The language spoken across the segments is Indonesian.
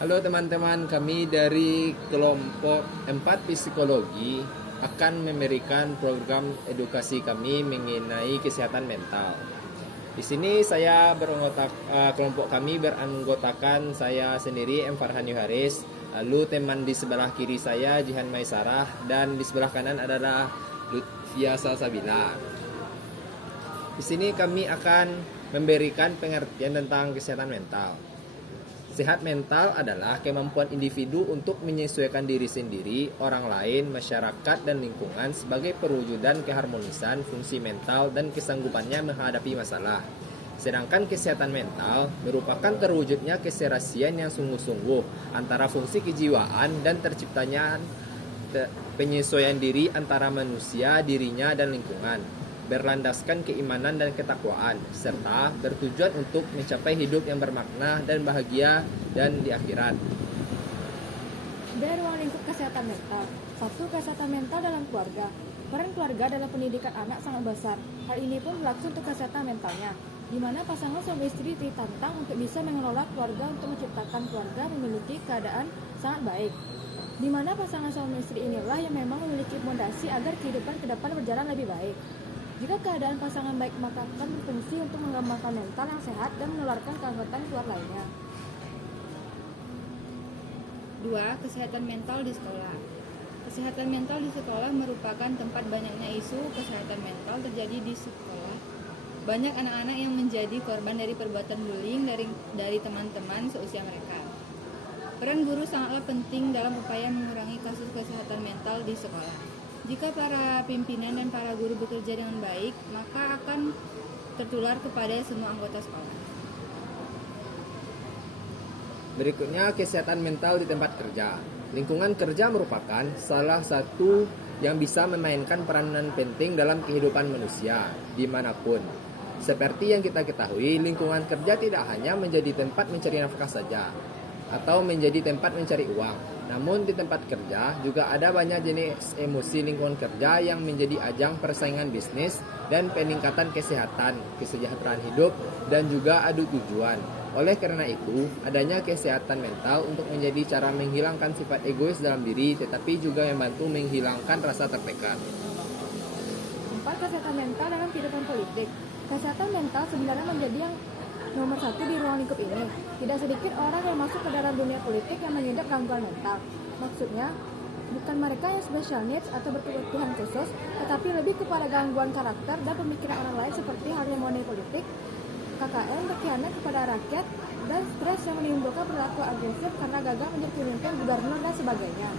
Halo teman-teman, kami dari kelompok 4 psikologi akan memberikan program edukasi kami mengenai kesehatan mental. Di sini saya kelompok kami beranggotakan saya sendiri M. Farhan Yuharis, lalu teman di sebelah kiri saya Jihan Maisarah, dan di sebelah kanan adalah Lutfia Salsabila. Di sini kami akan memberikan pengertian tentang kesehatan mental. Sehat mental adalah kemampuan individu untuk menyesuaikan diri sendiri, orang lain, masyarakat, dan lingkungan sebagai perwujudan keharmonisan fungsi mental dan kesanggupannya menghadapi masalah. Sedangkan kesehatan mental merupakan terwujudnya keserasian yang sungguh-sungguh antara fungsi kejiwaan dan terciptanya penyesuaian diri antara manusia, dirinya, dan lingkungan, berlandaskan keimanan dan ketakwaan, serta bertujuan untuk mencapai hidup yang bermakna dan bahagia dan di akhirat. Dari ruang lingkup kesehatan mental. 1. Kesehatan mental dalam keluarga. Peran keluarga dalam pendidikan anak sangat besar. Hal ini pun berlaku untuk kesehatan mentalnya, di mana pasangan suami istri ditantang untuk bisa mengelola keluarga untuk menciptakan keluarga memiliki keadaan sangat baik. Di mana pasangan suami istri inilah yang memang memiliki fondasi agar kehidupan ke depan berjalan lebih baik. Jika keadaan pasangan baik, maka akan berfungsi untuk mengembangkan mental yang sehat dan menularkan ke anggota keluarga lainnya. 2. Kesehatan mental di sekolah. Kesehatan mental di sekolah merupakan tempat banyaknya isu kesehatan mental terjadi di sekolah. Banyak anak-anak yang menjadi korban dari perbuatan bullying dari teman-teman seusia mereka. Peran guru sangatlah penting dalam upaya mengurangi kasus kesehatan mental di sekolah. Jika para pimpinan dan para guru bekerja dengan baik, maka akan tertular kepada semua anggota sekolah. Berikutnya, kesehatan mental di tempat kerja. Lingkungan kerja merupakan salah satu yang bisa memainkan peranan penting dalam kehidupan manusia dimanapun. Seperti yang kita ketahui, lingkungan kerja tidak hanya menjadi tempat mencari nafkah saja atau menjadi tempat mencari uang. Namun di tempat kerja juga ada banyak jenis emosi lingkungan kerja yang menjadi ajang persaingan bisnis dan peningkatan kesejahteraan hidup, dan juga adu tujuan. Oleh karena itu, adanya kesehatan mental untuk menjadi cara menghilangkan sifat egois dalam diri, tetapi juga membantu menghilangkan rasa tertekan. 4. Kesehatan mental dalam kehidupan politik. Kesehatan mental sebenarnya menjadi yang nomor 1 di ruang lingkup ini. Tidak sedikit orang yang masuk ke dalam dunia politik yang mengidap gangguan mental. Maksudnya, bukan mereka yang special needs atau berkebutuhan khusus, tetapi lebih kepada gangguan karakter dan pemikiran orang lain seperti harmoni politik, KKN, berkhianat kepada rakyat, dan stres yang menimbulkan perilaku agresif karena gagal menjadi pemimpin, gubernur, dan sebagainya.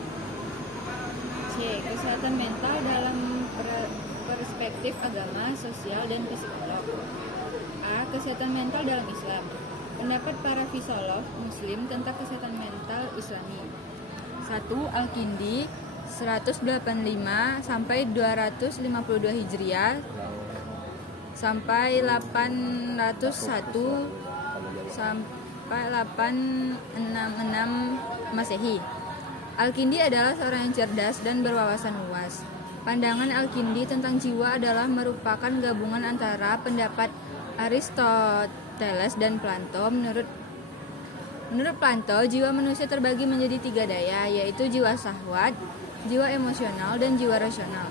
C. Kesehatan mental dalam perspektif agama, sosial, dan psikolog. A. Kesehatan mental dalam Islam. Pendapat para fisolog Muslim tentang kesehatan mental Islami. 1. Al-Kindi 185 sampai 252 Hijriah sampai 801 sampai 866 Masehi. Al-Kindi adalah seorang yang cerdas dan berwawasan luas. Pandangan Al-Kindi tentang jiwa adalah merupakan gabungan antara pendapat Aristoteles dan Plato. Menurut Plato, jiwa manusia terbagi menjadi 3 daya, yaitu jiwa syahwat, jiwa emosional, dan jiwa rasional.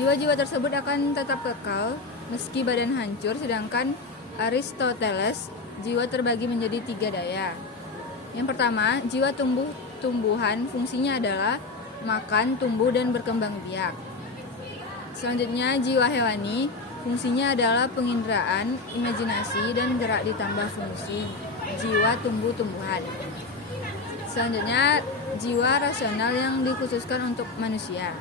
Jiwa-jiwa tersebut akan tetap kekal meski badan hancur, sedangkan Aristoteles, jiwa terbagi menjadi 3 daya. Yang pertama, jiwa tumbuhan fungsinya adalah makan, tumbuh, dan berkembang biak. Selanjutnya, jiwa hewani fungsinya adalah penginderaan, imajinasi, dan gerak ditambah fungsi jiwa tumbuh-tumbuhan. Selanjutnya, jiwa rasional yang dikhususkan untuk manusia.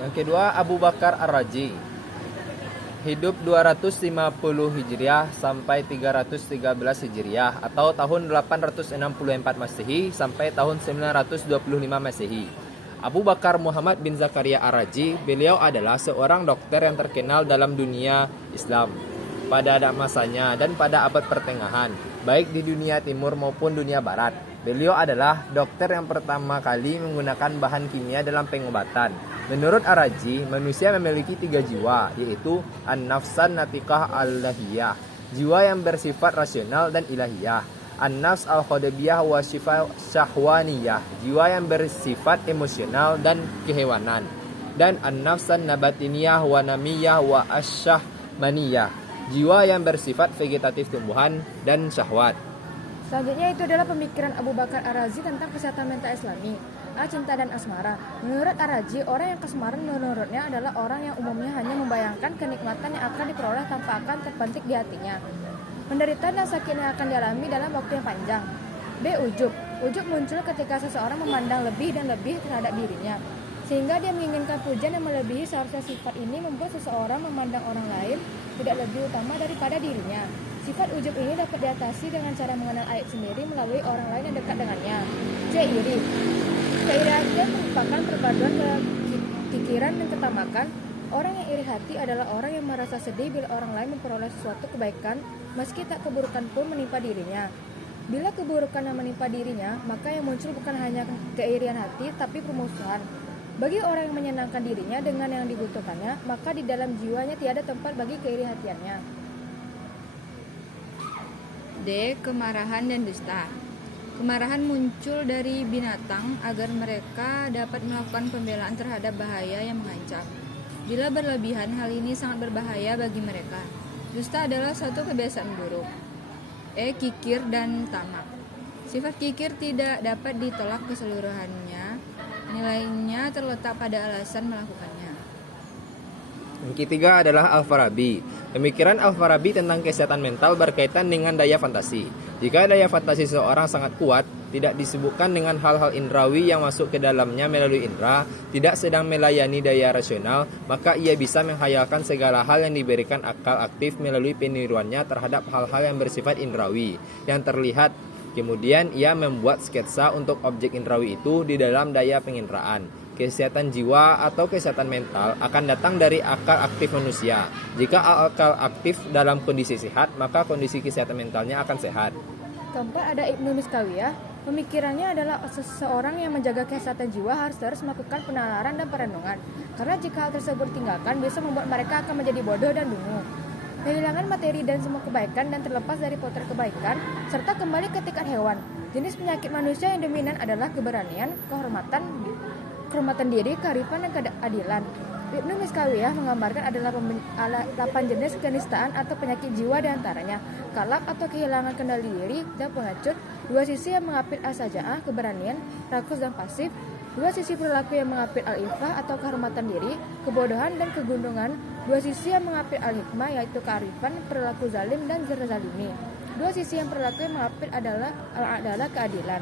Yang kedua, Abu Bakar Ar-Razi. Hidup 250 Hijriah sampai 313 Hijriah atau tahun 864 Masehi sampai tahun 925 Masehi. Abu Bakar Muhammad bin Zakaria Ar-Razi, beliau adalah seorang dokter yang terkenal dalam dunia Islam pada masanya dan pada abad pertengahan, baik di dunia timur maupun dunia barat. Beliau adalah dokter yang pertama kali menggunakan bahan kimia dalam pengobatan. Menurut Ar-Razi, manusia memiliki 3 jiwa, yaitu an-nafsan natiqah al-lahiyah, jiwa yang bersifat rasional dan ilahiyah. an-nafs al-khadabiyah wa syahwaniyah, jiwa yang bersifat emosional dan kehewanan. Dan an-nafs an-nabatiniyah wa namiyah wa asyahmaniyah, jiwa yang bersifat vegetatif tumbuhan dan syahwat. Selanjutnya itu adalah pemikiran Abu Bakar Ar-Razi tentang kesehatan mental Islami. Cinta dan asmara. Menurut Ar-Razi, orang yang kasmaran menurutnya adalah orang yang umumnya hanya membayangkan kenikmatan yang akan diperoleh tanpa akan terpentik di hatinya. Penderitaan dan sakit yang akan dialami dalam waktu yang panjang. B. Ujub. Ujub muncul ketika seseorang memandang lebih dan lebih terhadap dirinya, sehingga dia menginginkan pujian yang melebihi. Seharusnya sifat ini membuat seseorang memandang orang lain tidak lebih utama daripada dirinya. Sifat ujub ini dapat diatasi dengan cara mengenal aib sendiri melalui orang lain yang dekat dengannya. C. Iri. Keirian merupakan perpaduan pikiran dan ketamakan. Orang yang iri hati adalah orang yang merasa sedih bila orang lain memperoleh sesuatu kebaikan, meski tak keburukan pun menimpa dirinya. Bila keburukan yang menimpa dirinya, maka yang muncul bukan hanya keirian hati, tapi permusuhan. Bagi orang yang menyenangkan dirinya dengan yang dibutuhkannya, maka di dalam jiwanya tiada tempat bagi keiri hatiannya. D. Kemarahan dan dusta. Kemarahan muncul dari binatang agar mereka dapat melakukan pembelaan terhadap bahaya yang mengancam. Bila berlebihan, hal ini sangat berbahaya bagi mereka. Dusta adalah suatu kebiasaan buruk. E. Kikir dan tamak. Sifat kikir tidak dapat ditolak keseluruhannya. Nilainya terletak pada alasan melakukannya. Yang ketiga adalah Al-Farabi. Pemikiran Al-Farabi tentang kesehatan mental berkaitan dengan daya fantasi. Jika daya fantasi seseorang sangat kuat, tidak disebutkan dengan hal-hal indrawi yang masuk ke dalamnya melalui indera, tidak sedang melayani daya rasional, maka ia bisa menghayalkan segala hal yang diberikan akal aktif melalui peniruannya terhadap hal-hal yang bersifat indrawi yang terlihat. Kemudian ia membuat sketsa untuk objek indrawi itu di dalam daya penginderaan. Kesehatan jiwa atau kesehatan mental akan datang dari akal aktif manusia. Jika akal aktif dalam kondisi sehat, maka kondisi kesehatan mentalnya akan sehat. Keempat ada Ibnu Miskawiyah. Pemikirannya adalah seseorang yang menjaga kesehatan jiwa harus terus melakukan penalaran dan perenungan. Karena jika hal tersebut ditinggalkan, bisa membuat mereka akan menjadi bodoh dan dungu. Kehilangan materi dan semua kebaikan dan terlepas dari potret kebaikan, serta kembali ke tingkat hewan. Jenis penyakit manusia yang dominan adalah keberanian, kehormatan diri, kearifan, dan keadilan. Ibnu Miskawiyah menggambarkan adalah 8 jenis kenistaan atau penyakit jiwa diantaranya kalak atau kehilangan kendali diri dan pengecut, 2 sisi yang mengapit as-saja'ah, keberanian, rakus dan pasif, 2 sisi perilaku yang mengapit al-ifah atau kehormatan diri, kebodohan dan kegundungan, 2 sisi yang mengapit al-hikmah yaitu kearifan, perilaku zalim dan zalimi, 2 sisi yang perilaku yang mengapit adalah al-adalah, keadilan.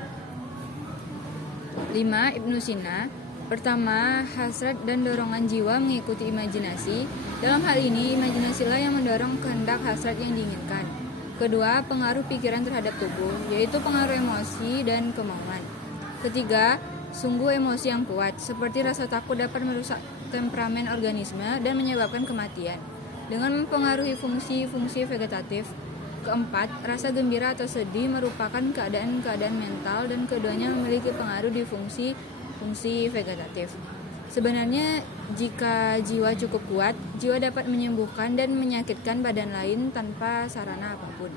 5. Ibnu Sina. Pertama, hasrat dan dorongan jiwa mengikuti imajinasi. Dalam hal ini, imajinasilah yang mendorong kehendak hasrat yang diinginkan. Kedua, pengaruh pikiran terhadap tubuh, yaitu pengaruh emosi dan kemauan. Ketiga, sungguh emosi yang kuat, seperti rasa takut dapat merusak temperamen organisme dan menyebabkan kematian, dengan mempengaruhi fungsi-fungsi vegetatif. Keempat, rasa gembira atau sedih merupakan keadaan-keadaan mental dan keduanya memiliki pengaruh di fungsi vegetatif. Sebenarnya, jika jiwa cukup kuat, jiwa dapat menyembuhkan dan menyakitkan badan lain tanpa sarana apapun.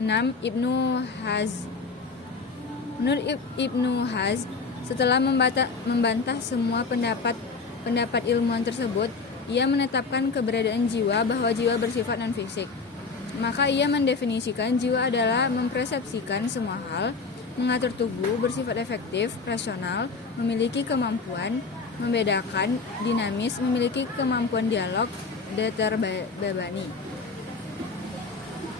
6. Ibnu Haz. Menurut Ibnu Haz, setelah membantah semua pendapat ilmuwan tersebut, ia menetapkan keberadaan jiwa bahwa jiwa bersifat non-fisik. Maka ia mendefinisikan jiwa adalah mempersepsikan semua hal, mengatur tubuh, bersifat efektif, rasional, memiliki kemampuan, membedakan, dinamis, memiliki kemampuan dialog, deterbebani.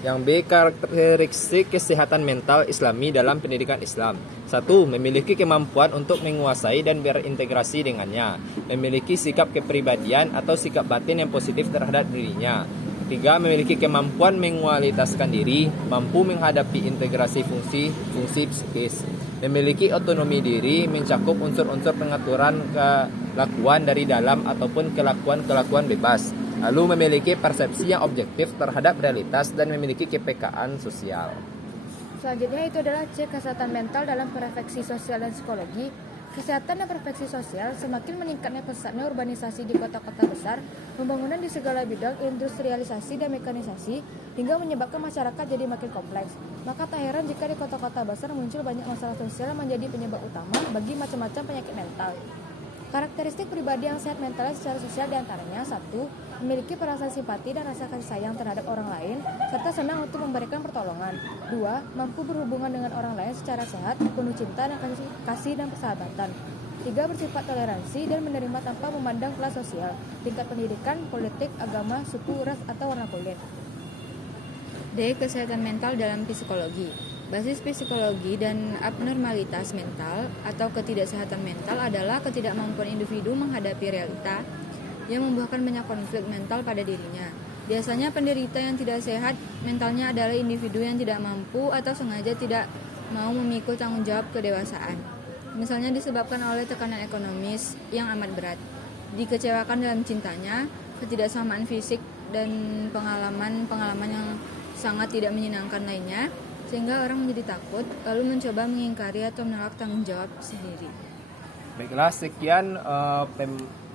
Yang B, karakteristik kesehatan mental Islami dalam pendidikan Islam. 1. Memiliki kemampuan untuk menguasai dan berintegrasi dengannya. Memiliki sikap kepribadian atau sikap batin yang positif terhadap dirinya. 3. Memiliki kemampuan mengualitaskan diri, mampu menghadapi integrasi fungsi psikis. Memiliki otonomi diri, mencakup unsur-unsur pengaturan kelakuan dari dalam ataupun kelakuan bebas. Lalu memiliki persepsi yang objektif terhadap realitas dan memiliki kepekaan sosial. Selanjutnya itu adalah C, kesehatan mental dalam perfeksi sosial dan psikologi. Kesehatan dan perfeksi sosial, semakin meningkatnya pesatnya urbanisasi di kota-kota besar, pembangunan di segala bidang, industrialisasi dan mekanisasi, hingga menyebabkan masyarakat jadi makin kompleks. Maka tak heran jika di kota-kota besar muncul banyak masalah sosial yang menjadi penyebab utama bagi macam-macam penyakit mental. Karakteristik pribadi yang sehat mentalnya secara sosial diantaranya: 1. Memiliki perasaan simpati dan rasa kasih sayang terhadap orang lain, serta senang untuk memberikan pertolongan. 2. Mampu berhubungan dengan orang lain secara sehat, penuh cinta dan kasih dan persahabatan. 3. Bersifat toleransi dan menerima tanpa memandang kelas sosial, tingkat pendidikan, politik, agama, suku, ras, atau warna kulit. D. Kesehatan mental dalam psikologi. Basis psikologi dan abnormalitas mental atau ketidaksehatan mental adalah ketidakmampuan individu menghadapi realita yang membuahkan banyak konflik mental pada dirinya. Biasanya penderita yang tidak sehat mentalnya adalah individu yang tidak mampu atau sengaja tidak mau memikul tanggung jawab kedewasaan. Misalnya disebabkan oleh tekanan ekonomis yang amat berat, dikecewakan dalam cintanya, ketidaksamaan fisik, dan pengalaman yang sangat tidak menyenangkan lainnya, sehingga orang menjadi takut, lalu mencoba mengingkari atau menolak tanggung jawab sendiri. Baiklah, sekian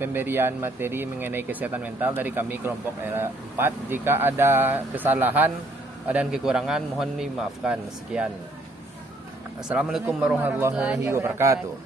pemberian materi mengenai kesehatan mental dari kami kelompok 4. Jika ada kesalahan dan kekurangan mohon dimaafkan. Sekian. Assalamualaikum warahmatullahi wabarakatuh.